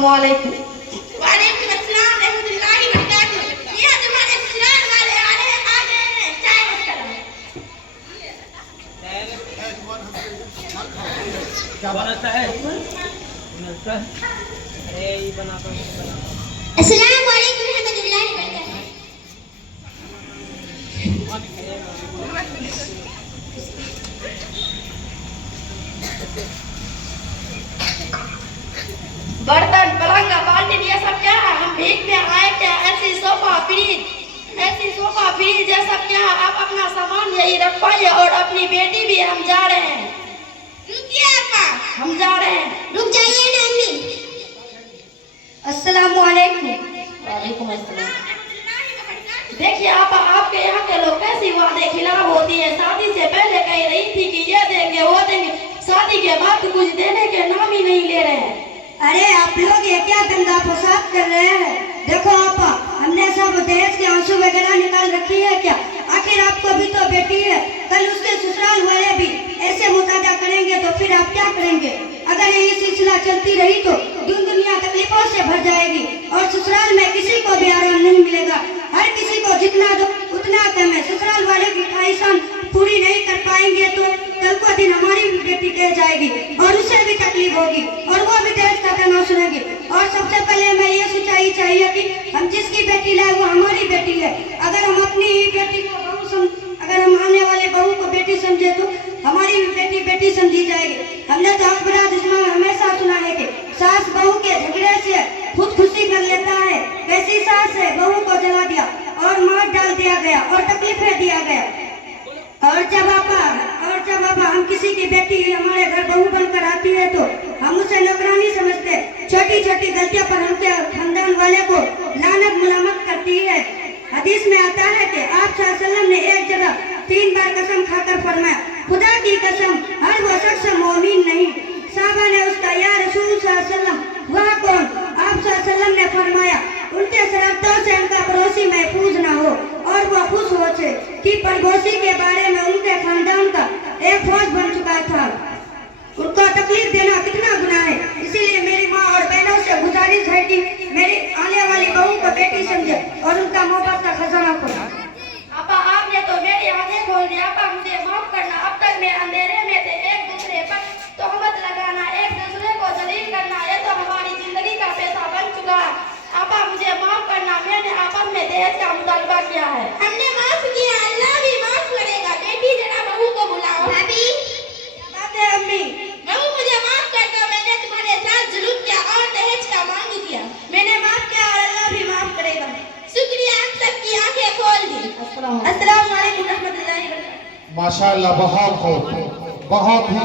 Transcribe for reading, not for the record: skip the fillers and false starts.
अस्सलामुअलैकुम। वालेकुम अस्सलाम रहमतुल्लाहि व बरकातुहू। ये तुम्हारे ससुराल वाले आ गए हैं, चाय मत कराओ। क्या बनाता है? अरे ये बनाता हूँ। अस्सलाम वालेकुम रहमतुल्लाहि व बरकातुहू। बर्तन पलंग बाल्टी ये सब क्या है? हम भीख में आए क्या? ऐसी सोफा फ्रिज ये सब क्या है? आप अपना सामान यही रखवाइए और अपनी बेटी भी, हम जा रहे हैं। रुकिए आपा, हम जा रहे हैं। रुक जाइए ना अम्मी। अस्सलामुअलैकुम। वालेकुम अस्सलाम। देखिए आप, आपके यहाँ के लोग कैसी वादे खिलाफ होती है। शादी से पहले कह रही थी कि ये देंगे वो देंगे, शादी के बाद कुछ देने के नाम ही नहीं ले रहे हैं। अरे आप लोग ये क्या गंदा पोशाक कर रहे हैं? देखो आपा, हमने सब दहेज के आंसू वगैरह निकाल रखी है क्या? आखिर आपको भी तो बेटी है, कल उसके ससुराल वाले भी ऐसे मुतादा करेंगे तो फिर आप क्या करेंगे? अगर ये सिलसिला चलती रही तो दिन दुनिया तकलीफों से भर जाएगी और ससुराल में किसी को भी आराम नहीं मिलेगा। हर किसी को जितना दो उतना कम है। ससुराल वाले की ख्वाहिशां पूरी नहीं कर पाएंगे तो कल को दिन हमारी भी बेटी रह जाएगी और उसे भी तकलीफ होगी और वो भी दहेज का ताना सुनेगी। और सबसे पहले मैं ये सोचाई चाहिए कि हम जिसकी बेटी लाए वो हमारी बेटी है। अगर हम अपनी ही बेटी को अगर हम आने वाले बहू को बेटी समझे तो हमारी भी बेटी बेटी समझी जाएगी। हमने तो अखबार इसमें हमेशा सुना है कि सास बहू के झगड़े से खुदकुशी कर लेता है। वैसी सास है, बहू को जला दिया और मार डाल दिया गया और तकलीफें दिया गया। और जब आपा हम किसी की बेटी हमारे घर बहू बनकर आती है तो हम उसे नौकरानी समझते। छोटी छोटी गलतियों पर हमके खानदान वाले को लानत मुलामत करती है। हदीस में आता है कि आप सल्लल्लाहु अलैहि वसल्लम ने एक जगह 3 बार कसम खाकर फरमाया, खुदा की कसम हर वो शख्स मोमिन नहीं। साहबा ने उसका या रसूल सल्लल्लाहु अलैहि वसल्लम वह कौन? आप सल्लल्लाहु अलैहि वसल्लम ने फरमाया, उनके शरारतों से उनका पड़ोसी महफूज न हो और वह खुश हो कि पड़ोसी के बारे में उनके खानदान का एक फौज बन चुका था। उनको तकलीफ देना कितना गुनाह है। इसीलिए मेरी माँ और बहनों से गुजारिश है कि मेरी आने वाली बहू को बेटी समझे और उनका मोहब्बत का खजाना खोले। आपा आपने तो मेरी आंखें खोल दी। आपा मुझे माफ करना। अब तक मैं अंधेरे में थे। एक दूसरे पर तोहमत लगाना, एक दूसरे को जलील करना, ये तो हमारी जिंदगी का पेशा बन चुका है। आपा मुझे माफ करना। मैंने आपस में दहेज का मुतालबा किया है। हमने माफ किया, अल्लाह भी माफ करेगा। बेटी जरा बहू को बुलाओ। भाभी, बात है अम्मी, बहू मुझे माफ कर दो, मैंने तुम्हारे साथ जुल्म किया और दहेज का मांग किया। मैंने माफ किया और अल्लाह भी माफ करेगा। शुक्रिया, आप सबकी आंखें खोल दी। अस्सलाम वालेकुम रहमतुल्लाहि व बरकातुहू। माशाअल्लाह, बहुत खूब, बहुत ही